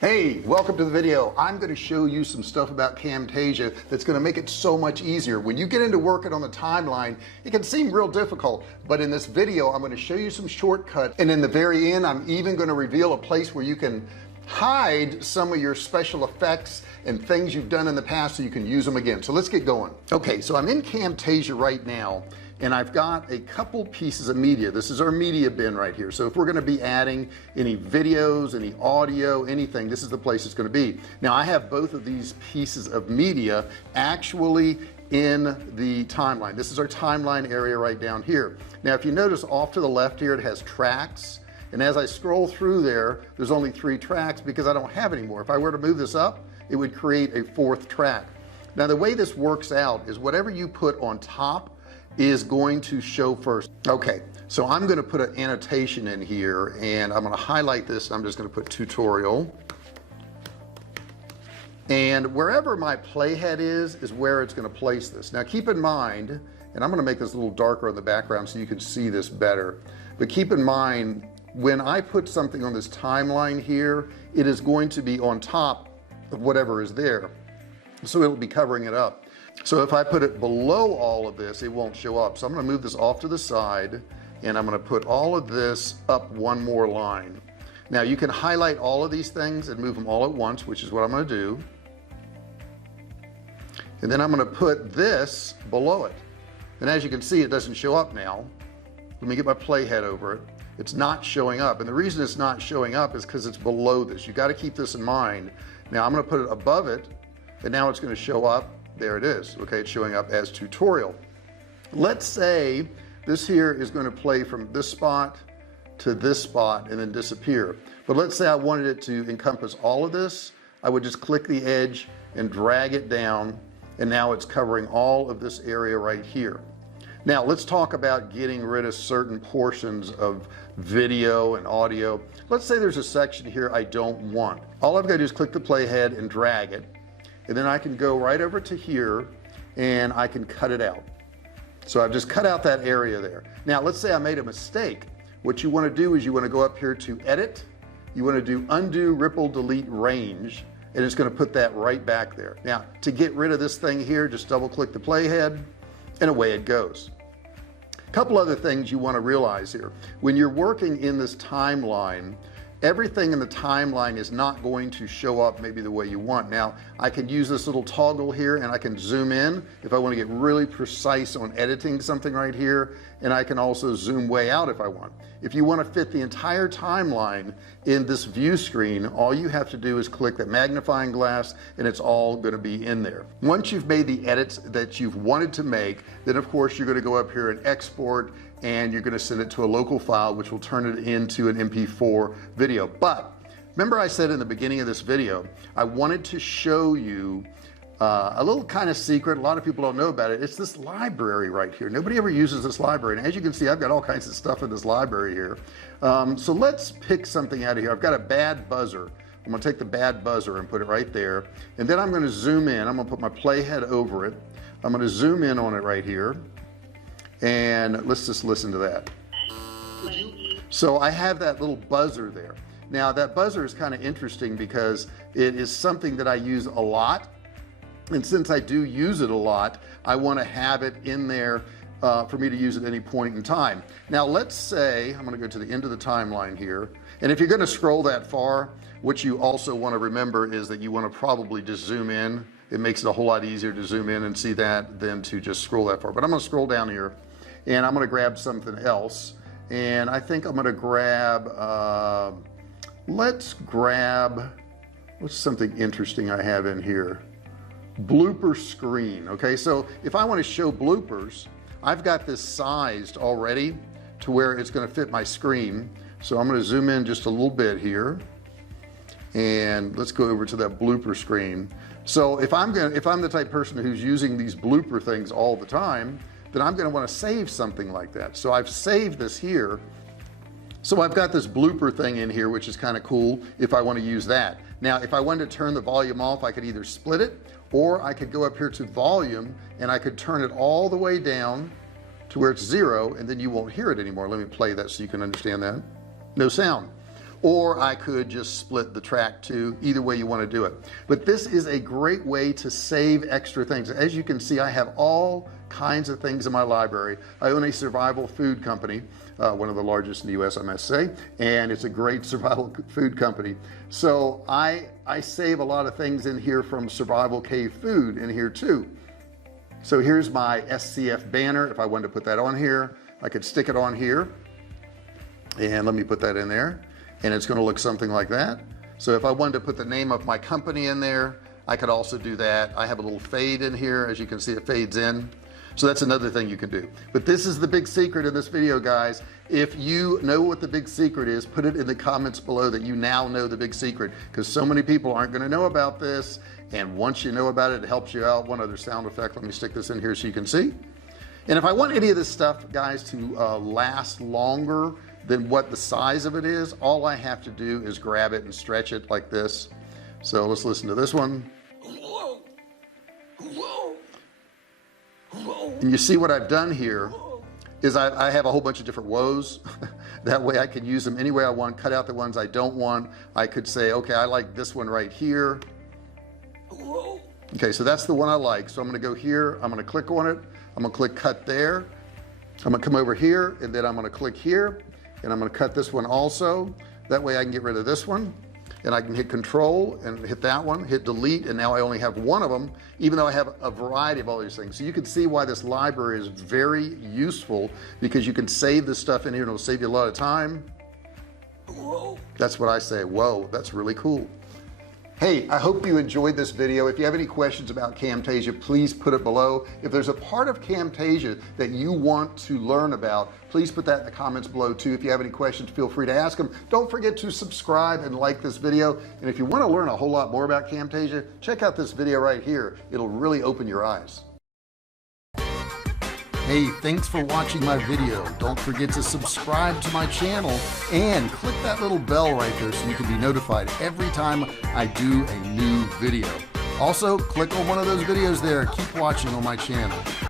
Hey, welcome to the video. I'm going to show you some stuff about Camtasia that's going to make it so much easier. When you get into working on the timeline, it can seem real difficult, but in this video I'm going to show you some shortcuts, and in the very end I'm even going to reveal a place where you can hide some of your special effects and things you've done in the past so you can use them again. So let's get going. Okay, so I'm in Camtasia right now and I've got a couple pieces of media. This is our media bin right here. So if we're going to be adding any videos, any audio, anything, this is the place it's going to be. Now I have both of these pieces of media actually in the timeline. This is our timeline area right down here. Now if you notice off to the left here, it has tracks, and as I scroll through there's only 3 tracks because I don't have any more. If I were to move this up, it would create a 4th track. Now the way this works out is whatever you put on top is going to show first. Okay, so I'm going to put an annotation in here and I'm going to highlight this. I'm just going to put tutorial, and wherever my playhead is where it's going to place this. Now keep in mind, and I'm going to make this a little darker in the background so you can see this better, but keep in mind when I put something on this timeline here, it is going to be on top of whatever is there, so it'll be covering it up. So if I put it below all of this, it won't show up. So I'm going to move this off to the side and I'm going to put all of this up one more line. Now you can highlight all of these things and move them all at once, which is what I'm going to do. And then I'm going to put this below it. And as you can see, it doesn't show up now. Let me get my playhead over it. It's not showing up. And the reason it's not showing up is because it's below this. You got to keep this in mind. Now I'm going to put it above it, and now it's going to show up. There it is. Okay, it's showing up as tutorial. Let's say this here is going to play from this spot to this spot and then disappear. But let's say I wanted it to encompass all of this. I would just click the edge and drag it down, and now it's covering all of this area right here. Now let's talk about getting rid of certain portions of video and audio. Let's say there's a section here I don't want. All I've got to do is click the playhead and drag it, and then I can go right over to here and I can cut it out. So I've just cut out that area there. Now let's say I made a mistake. What you want to do is you want to go up here to edit, you want to do undo ripple delete range, and it's going to put that right back there. Now to get rid of this thing here, just double click the playhead and away it goes. A couple other things you want to realize here. When you're working in this timeline, everything in the timeline is not going to show up maybe the way you want. Now I can use this little toggle here and I can zoom in if I want to get really precise on editing something right here, and I can also zoom way out if I want. If you want to fit the entire timeline in this view screen, all you have to do is click that magnifying glass and it's all going to be in there. Once you've made the edits that you've wanted to make, then of course you're going to go up here and export, and you're going to send it to a local file which will turn it into an MP4 video. But remember I said in the beginning of this video I wanted to show you a little kind of secret. A lot of people don't know about it. It's this library right here. Nobody ever uses this library, and as you can see I've got all kinds of stuff in this library here. So let's pick something out of here. I've got a bad buzzer. I'm going to take the bad buzzer and put it right there, and then I'm going to zoom in. I'm going to put my playhead over it. I'm going to zoom in on it right here, and let's just listen to that. So I have that little buzzer there. Now that buzzer is kind of interesting because it is something that I use a lot, and since I do use it a lot, I want to have it in there for me to use at any point in time. Now let's say I'm going to go to the end of the timeline here, and if you're going to scroll that far, what you also want to remember is that you want to probably just zoom in. It makes it a whole lot easier to zoom in and see that than to just scroll that far. But I'm going to scroll down here and I'm going to grab something else, and I think I'm going to grab what's something interesting I have in here? Blooper screen. Okay, so if I want to show bloopers, I've got this sized already to where it's going to fit my screen. So I'm going to zoom in just a little bit here, and let's go over to that blooper screen. So if I'm the type of person who's using these blooper things all the time, then I'm going to want to save something like that. So I've saved this here. So I've got this blooper thing in here, which is kind of cool if I want to use that. Now if I wanted to turn the volume off, I could either split it, or I could go up here to volume and I could turn it all the way down to where it's 0, and then you won't hear it anymore. Let me play that so you can understand that. No sound. or I could just split the track too. Either way you want to do it, but this is a great way to save extra things. As you can see, I have all kinds of things in my library. I own a survival food company, one of the largest in the US, I must say, and it's a great survival food company. So I save a lot of things in here from Survivalcave food in here too. So here's my SCF banner. If I wanted to put that on here, I could stick it on here, and let me put that in there, and it's going to look something like that. So if I wanted to put the name of my company in there, I could also do that. I have a little fade in here. As you can see, it fades in. So that's another thing you can do. But this is the big secret in this video, guys. If you know what the big secret is, put it in the comments below that you now know the big secret, because so many people aren't going to know about this, and once you know about it, it helps you out. One other sound effect, let me stick this in here so you can see. And if I want any of this stuff, guys, to last longer than what the size of it is, all I have to do is grab it and stretch it like this. So let's listen to this one. And you see what I've done here is I have a whole bunch of different woes. That way I can use them any way I want, cut out the ones I don't want. I could say, okay, I like this one right here. Okay, so that's the one I like. So I'm going to go here, I'm going to click on it, I'm going to click cut there, I'm going to come over here, and then I'm going to click here, and I'm going to cut this one also. That way I can get rid of this one, and I can hit control and hit that one, hit delete, and now I only have one of them, even though I have a variety of all these things. So you can see why this library is very useful, because you can save this stuff in here and it'll save you a lot of time. That's what I say. Whoa, that's really cool. Hey, I hope you enjoyed this video. If you have any questions about Camtasia, please put it below. If there's a part of Camtasia that you want to learn about, please put that in the comments below too. If you have any questions, feel free to ask them. Don't forget to subscribe and like this video. And if you want to learn a whole lot more about Camtasia, check out this video right here. It'll really open your eyes. Hey, thanks for watching my video. Don't forget to subscribe to my channel and click that little bell right there so you can be notified every time I do a new video. Also, click on one of those videos there. Keep watching on my channel.